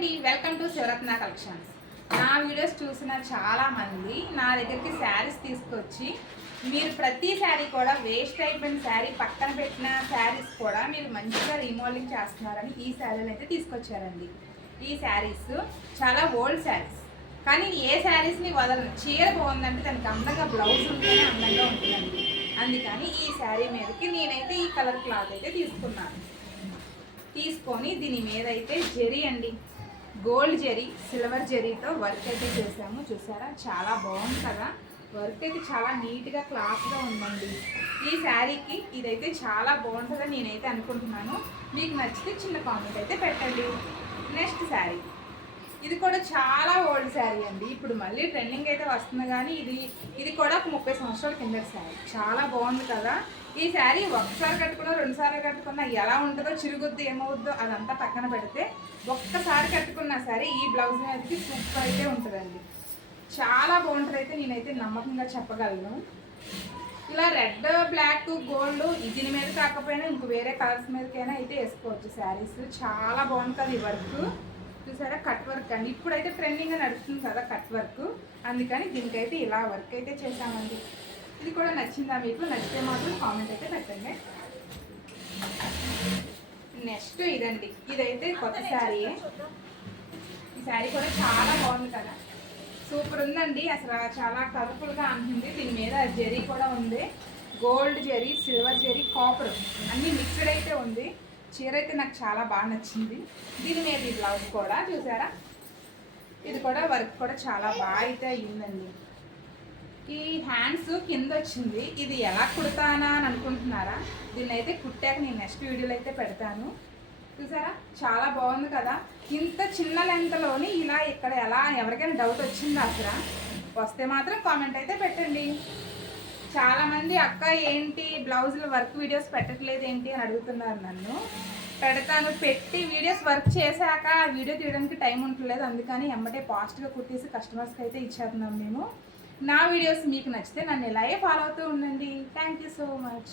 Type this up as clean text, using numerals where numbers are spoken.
అండి, welcome to Sivaratna collections. నా videos చూసిన చాలామంది నా దగ్గరికి శారీస్ తీసుకొచ్చి మీరు ప్రతి శారీ కూడా వేస్ట్ అయిపోయిన శారీ పక్కన పెట్టిన శారీస్ కూడా మీరు మంచిగా రీమోడలింగ్ చేస్తున్నారని ఈ శారీలు అయితే తీసుకొచ్చారండి. ఈ శారీస్ చాలా ఓల్డ్ శారీస్, కానీ ఏ శారీస్ని వదలను. చీర బాగుందంటే దానికి అందంగా బ్లౌజ్ ఉంటేనే అందంగా ఉంటుందండి. అందుకని ఈ శారీ మీదకి నేనైతే ఈ కలర్ క్లాత్ అయితే తీసుకొని దీని మీద అయితే జెరీ అండి, గోల్డ్ జెరీ, సిల్వర్ జెరీతో వర్క్ అయితే చేసాము. చూసారా, చాలా బాగుంది కదా. వర్క్ అయితే చాలా నీట్గా క్లాస్గా ఉందండి. ఈ శారీకి ఇదైతే చాలా బాగుంటుందని నేనైతే అనుకుంటున్నాను. మీకు నచ్చితే చిన్న కామెంట్ అయితే పెట్టండి. నెక్స్ట్ శారీ, ఇది కూడా చాలా ఓల్డ్ శారీ అండి. ఇప్పుడు మళ్ళీ ట్రెండింగ్ అయితే వస్తుంది, కానీ ఇది కూడా ఒక 30 సంవత్సరాల కింద శారీ. చాలా బాగుంది కదా. ఈ శారీ ఒకసారి కట్టుకున్నా 2 సార్లు కట్టుకున్నా ఎలా ఉంటుందో, చిరుగుద్దు ఏమవుద్దో అదంతా పక్కన పెడితే ఒక్కసారి కట్టుకున్నా సరే ఈ బ్లౌజ్ మీదకి సూపర్ అయితే ఉంటుందండి. చాలా బాగుంటుంది అయితే నేనైతే నమ్మకంగా చెప్పగలను. ఇలా రెడ్, బ్లాక్, గోల్డ్ దీని మీద కాకపోయినా ఇంక వేరే కలర్స్ మీదకైనా అయితే వేసుకోవచ్చు శారీస్. చాలా బాగుంటుంది ఈ వర్క్. చూసారా, కట్ వర్క్ అండి. ఇప్పుడైతే ట్రెండింగ్గా నడుస్తుంది కదా కట్ వర్క్, అందుకని దీనికైతే ఇలా వర్క్ అయితే చేసామండి. ఇది కూడా నచ్చిందా మీకు? నచ్చితే మాత్రం కామెంట్ అయితే పెట్టండి. నెక్స్ట్ ఇదండి, ఇదైతే కొత్త శారీయే. ఈ శారీ కూడా చాలా బాగుంది కదా, సూపర్ ఉందండి. అసలు చాలా కలర్ఫుల్గా ఉంటుంది. దీని మీద జెరీ కూడా ఉంది, gold zari, silver zari, copper అన్నీ మిక్స్డ్ అయితే ఉంది. చీర అయితే నాకు చాలా బాగా నచ్చింది. దీని మీద ఈ బ్లౌజ్ కూడా చూసారా, ఇది కూడా వర్క్ కూడా చాలా బాగా అయితే అయ్యిందండి. ఈ హ్యాండ్స్ కింద వచ్చింది, ఇది ఎలా కుడతానా అని అనుకుంటున్నారా? దీన్ని అయితే కుట్టాక నేను నెక్స్ట్ వీడియోలో అయితే పెడతాను. చూసారా, చాలా బాగుంది కదా. ఇంత చిన్న లెంత్లోని ఇలా ఇక్కడ ఎలా, ఎవరికైనా డౌట్ వచ్చిందా అసలు? వస్తే మాత్రం కామెంట్ అయితే పెట్టండి. చాలామంది అక్క ఏంటి బ్లౌజులు వర్క్ వీడియోస్ పెట్టట్లేదు ఏంటి అని అడుగుతున్నారు నన్ను. పెడతాను, పెట్టి వీడియోస్ వర్క్ చేశాక వీడియో తీయడానికి టైం ఉండలేదు. అందుకని ఎమ్మటే ఫాస్ట్గా కుట్టేసి కస్టమర్స్కి అయితే ఇచ్చేస్తున్నాం మేము. నా వీడియోస్ మీకు నచ్చితే నన్ను ఇలాగే ఫాలో అవుతూ ఉండండి. Thank you so much.